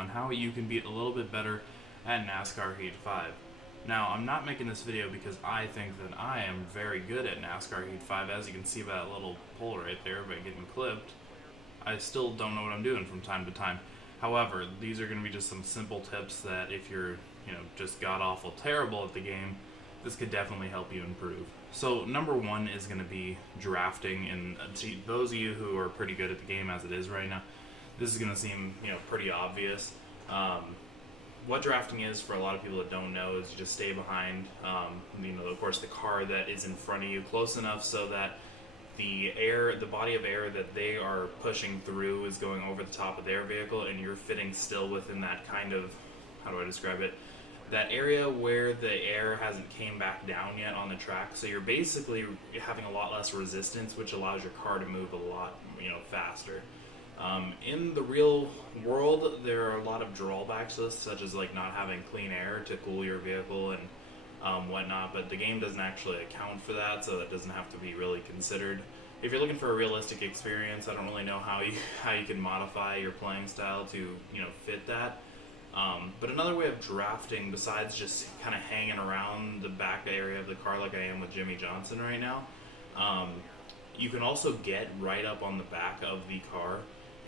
on how you can be a little bit better at NASCAR Heat 5. Now, I'm not making this video because I think that I am very good at NASCAR Heat 5, as you can see by that little pole right there by getting clipped. I still don't know what I'm doing from time to time. However, these are going to be just some simple tips that if you're, just god-awful terrible at the game, this could definitely help you improve. So, number one is going to be drafting, and to those of you who are pretty good at the game as it is right now, this is going to seem, pretty obvious. What drafting is, for a lot of people that don't know, is you just stay behind, of course, the car that is in front of you close enough so that the body of air that they are pushing through is going over the top of their vehicle, and you're fitting still within that kind of, how do I describe it, that area where the air hasn't came back down yet on the track. So you're basically having a lot less resistance, which allows your car to move a lot, faster. In the real world, there are a lot of drawbacks to this, such as like not having clean air to cool your vehicle and whatnot, but the game doesn't actually account for that, so that doesn't have to be really considered. If you're looking for a realistic experience, I don't really know how you can modify your playing style to fit that. But another way of drafting, besides just kind of hanging around the back area of the car like I am with Jimmy Johnson right now, you can also get right up on the back of the car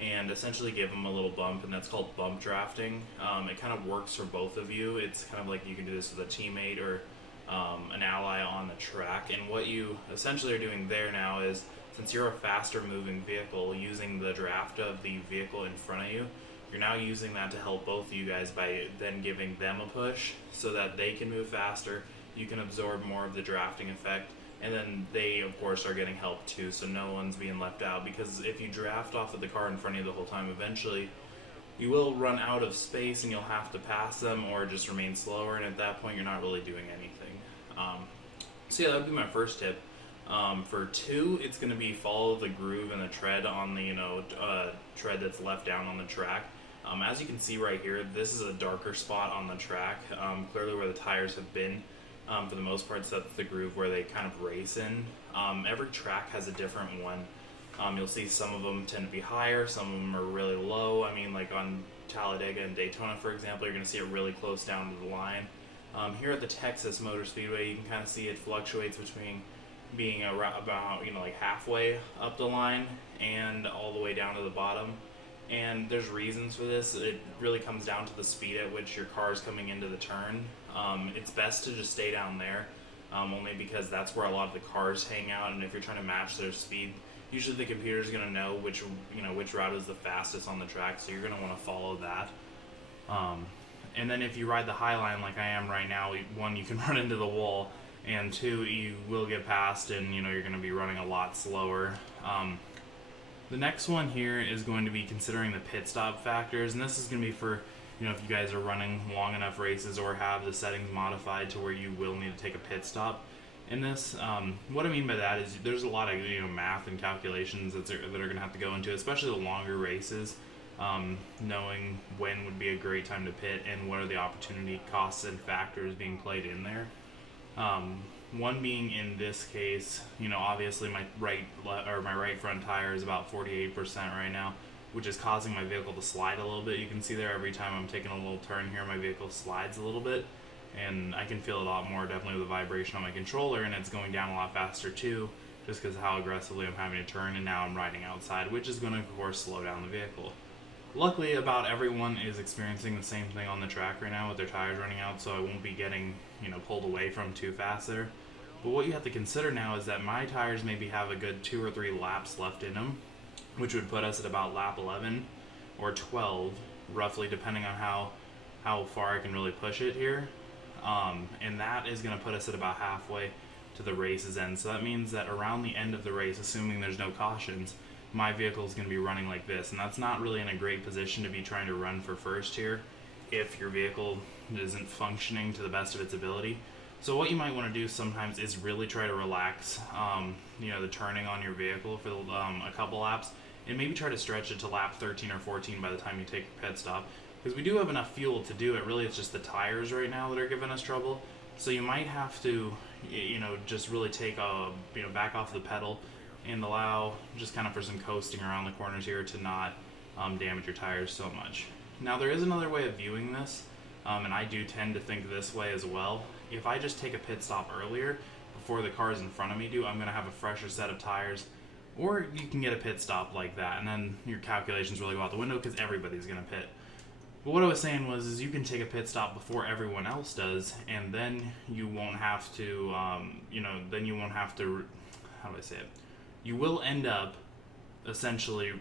and essentially give them a little bump, and that's called bump drafting. It kind of works for both of you. It's kind of like you can do this with a teammate or an ally on the track, and what you essentially are doing there now is, since you're a faster moving vehicle, using the draft of the vehicle in front of you, you're now using that to help both of you guys by then giving them a push so that they can move faster, you can absorb more of the drafting effect, and then they, of course, are getting help too, so no one's being left out. Because if you draft off of the car in front of you the whole time, eventually you will run out of space and you'll have to pass them or just remain slower, and at that point you're not really doing anything. So yeah, that would be my first tip. For two, it's going to be follow the groove and the tread on the tread that's left down on the track. As you can see right here, this is a darker spot on the track, clearly where the tires have been. For the most part, so that's the groove where they kind of race in. Every track has a different one. You'll see some of them tend to be higher, some of them are really low. I mean, like on Talladega and Daytona, for example, you're going to see it really close down to the line. Here at the Texas Motor Speedway, you can kind of see it fluctuates between being about like halfway up the line and all the way down to the bottom. And there's reasons for this. It really comes down to the speed at which your car is coming into the turn. It's best to just stay down there, only because that's where a lot of the cars hang out, and if you're trying to match their speed, usually the computer's going to know which route is the fastest on the track, so you're going to want to follow that. And then if you ride the high line like I am right now, one, you can run into the wall, and two, you will get past, and you're going to be running a lot slower. The next one here is going to be considering the pit stop factors, and this is going to be for if you guys are running long enough races or have the settings modified to where you will need to take a pit stop in this. What I mean by that is there's a lot of math and calculations that are going to have to go into, especially the longer races, knowing when would be a great time to pit and what are the opportunity costs and factors being played in there. One being, in this case, obviously my right front tire is about 48% right now, which is causing my vehicle to slide a little bit. You can see there every time I'm taking a little turn here, my vehicle slides a little bit, and I can feel it a lot more definitely with the vibration on my controller, and it's going down a lot faster too, just because of how aggressively I'm having to turn, and now I'm riding outside, which is going to, of course, slow down the vehicle. Luckily, about everyone is experiencing the same thing on the track right now with their tires running out, so I won't be getting pulled away from too fast there. But what you have to consider now is that my tires maybe have a good 2 or 3 laps left in them, which would put us at about lap 11 or 12, roughly, depending on how far I can really push it here. And that is going to put us at about halfway to the race's end. So that means that around the end of the race, assuming there's no cautions, my vehicle is going to be running like this. And that's not really in a great position to be trying to run for first here if your vehicle isn't functioning to the best of its ability. So what you might want to do sometimes is really try to relax, the turning on your vehicle for a couple laps, and maybe try to stretch it to lap 13 or 14 by the time you take your pit stop, because we do have enough fuel to do it. Really, it's just the tires right now that are giving us trouble. So you might have to, just really take back off the pedal and allow just kind of for some coasting around the corners here to not damage your tires so much. Now there is another way of viewing this, and I do tend to think this way as well. If I just take a pit stop earlier, before the cars in front of me do, I'm going to have a fresher set of tires. Or you can get a pit stop like that, and then your calculations really go out the window because everybody's going to pit. But what I was saying was, is you can take a pit stop before everyone else does, and then you won't have to, then you won't have to, how do I say it? You will end up essentially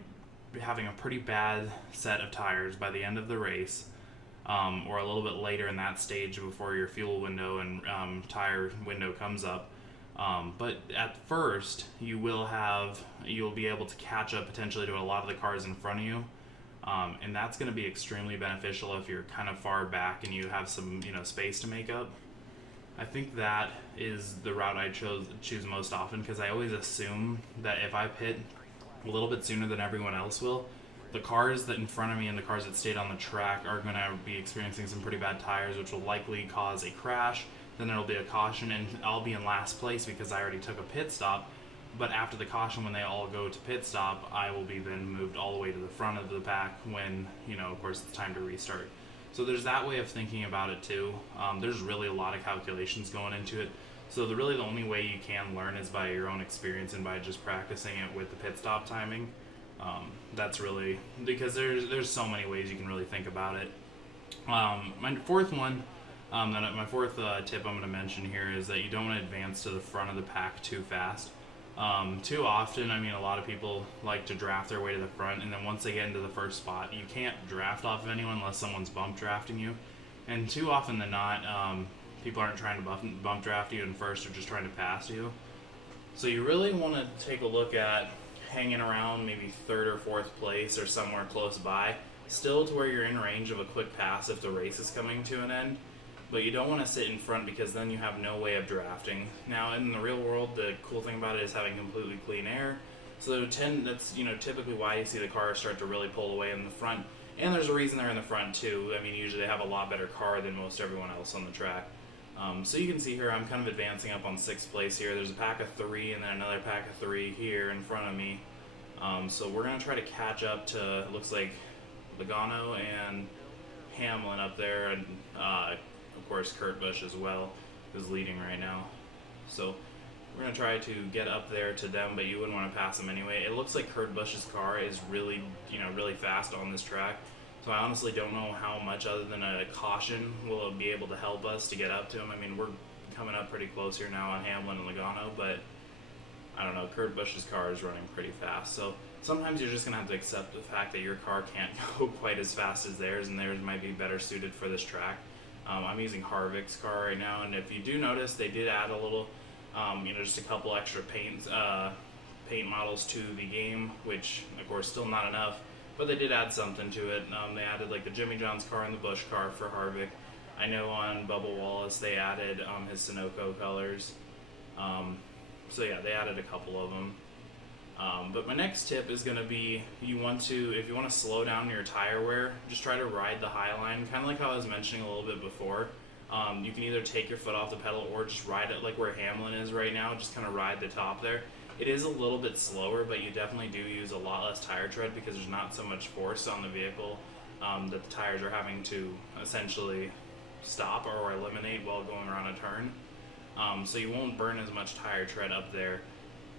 having a pretty bad set of tires by the end of the race, or a little bit later in that stage before your fuel window and tire window comes up. But at first, you'll be able to catch up potentially to a lot of the cars in front of you, and that's going to be extremely beneficial if you're kind of far back and you have some space to make up. I think that is the route I choose most often, because I always assume that if I pit a little bit sooner than everyone else will, the cars that in front of me and the cars that stayed on the track are going to be experiencing some pretty bad tires, which will likely cause a crash. Then there'll be a caution, and I'll be in last place because I already took a pit stop. But after the caution, when they all go to pit stop, I will be then moved all the way to the front of the pack when, of course, it's time to restart. So there's that way of thinking about it too. There's really a lot of calculations going into it. So the only way you can learn is by your own experience and by just practicing it with the pit stop timing. That's really, because there's so many ways you can really think about it. My fourth one, my fourth tip I'm going to mention here is that you don't want to advance to the front of the pack too fast. Too often, a lot of people like to draft their way to the front, and then once they get into the first spot, you can't draft off of anyone unless someone's bump drafting you. And too often than not, people aren't trying to bump draft you in first, or just trying to pass you. So you really want to take a look at hanging around maybe third or fourth place or somewhere close by, still to where you're in range of a quick pass if the race is coming to an end. But you don't want to sit in front, because then you have no way of drafting. Now, in the real world, the cool thing about it is having completely clean air. So that's typically why you see the cars start to really pull away in the front. And there's a reason they're in the front too. Usually they have a lot better car than most everyone else on the track. So you can see here, I'm kind of advancing up on 6th place here. There's a pack of 3 and then another pack of 3 here in front of me. So we're going to try to catch up to, it looks like, Logano and Hamlin up there, and of course Kurt Busch as well is leading right now. So we're going to try to get up there to them, but you wouldn't want to pass them anyway. It looks like Kurt Busch's car is really, really fast on this track. So I honestly don't know how much other than a caution will be able to help us to get up to him. We're coming up pretty close here now on Hamlin and Logano, but I don't know, Kurt Busch's car is running pretty fast. So sometimes you're just going to have to accept the fact that your car can't go quite as fast as theirs, and theirs might be better suited for this track. I'm using Harvick's car right now, and if you do notice, they did add a little, just a couple extra paint models to the game, which, of course, still not enough, but they did add something to it. They added, like, the Jimmy John's car and the Busch car for Harvick. I know on Bubba Wallace they added his Sunoco colors. So, yeah, they added a couple of them. But my next tip is going to be, if you want to slow down your tire wear, just try to ride the high line, kind of like how I was mentioning a little bit before. You can either take your foot off the pedal or just ride it like where Hamlin is right now, just kind of ride the top there. It is a little bit slower, but you definitely do use a lot less tire tread because there's not so much force on the vehicle that the tires are having to essentially stop or eliminate while going around a turn. So you won't burn as much tire tread up there.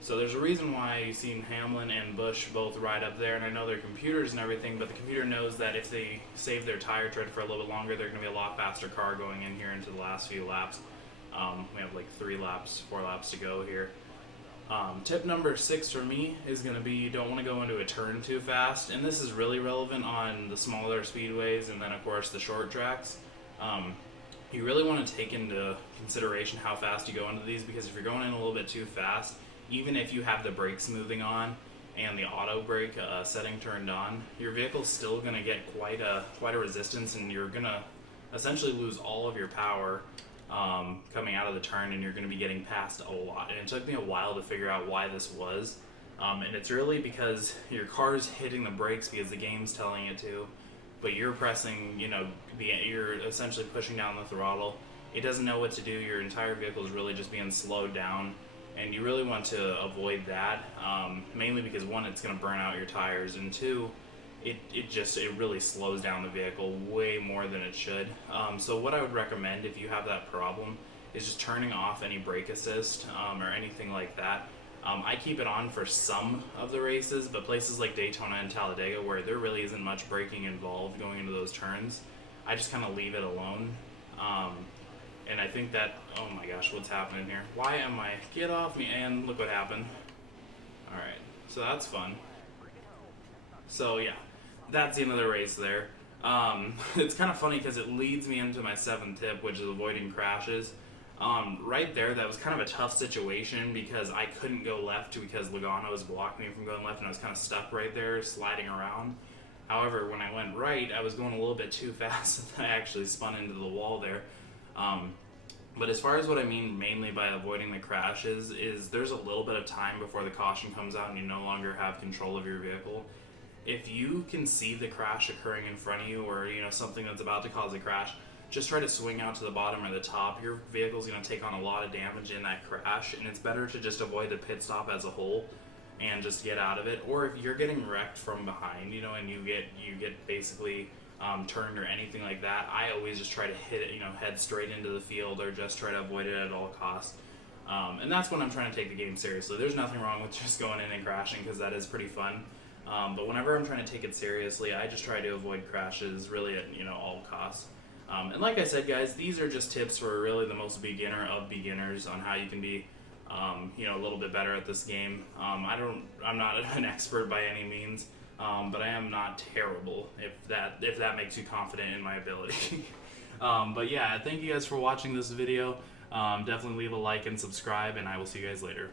So there's a reason why you've seen Hamlin and Busch both ride up there, and I know they're computers and everything, but the computer knows that if they save their tire tread for a little bit longer, they're going to be a lot faster car going in here into the last few laps. We have like 4 laps to go here. Tip number 6 for me is going to be, you don't want to go into a turn too fast, and this is really relevant on the smaller speedways and then of course the short tracks. You really want to take into consideration how fast you go into these, because if you're going in a little bit too fast, even if you have the brakes moving on and the auto brake setting turned on, your vehicle's still going to get quite a resistance, and you're going to essentially lose all of your power coming out of the turn, and you're going to be getting passed a lot. And it took me a while to figure out why this was, and it's really because your car's hitting the brakes because the game's telling it to, but you're pressing, you're essentially pushing down the throttle. It doesn't know what to do. Your entire vehicle is really just being slowed down. And you really want to avoid that, mainly because 1, it's going to burn out your tires, and 2, it really slows down the vehicle way more than it should. So what I would recommend if you have that problem is just turning off any brake assist or anything like that. I keep it on for some of the races, but places like Daytona and Talladega where there really isn't much braking involved going into those turns, I just kind of leave it alone. And I think that, oh my gosh, what's happening here? Why am I, get off me, and look what happened. Alright, so that's fun. So yeah, that's the end of the race there. It's kind of funny because it leads me into my 7th tip, which is avoiding crashes. Right there, that was kind of a tough situation because I couldn't go left because Logano was blocking me from going left, and I was kind of stuck right there, sliding around. However, when I went right, I was going a little bit too fast, and I actually spun into the wall there. But as far as what I mean mainly by avoiding the crashes is there's a little bit of time before the caution comes out and you no longer have control of your vehicle. If you can see the crash occurring in front of you, or something that's about to cause a crash, just try to swing out to the bottom or the top. Your vehicle's going to take on a lot of damage in that crash, and it's better to just avoid the pit stop as a whole and just get out of it. Or if you're getting wrecked from behind, and you get basically turned or anything like that, I always just try to hit it, head straight into the field, or just try to avoid it at all costs. And that's when I'm trying to take the game seriously. There's nothing wrong with just going in and crashing, because that is pretty fun. But whenever I'm trying to take it seriously, I just try to avoid crashes really at all costs. And like I said, guys, these are just tips for really the most beginner of beginners on how you can be a little bit better at this game. I'm not an expert by any means, but I am not terrible, if that makes you confident in my ability. But yeah, thank you guys for watching this video. Definitely leave a like and subscribe, and I will see you guys later.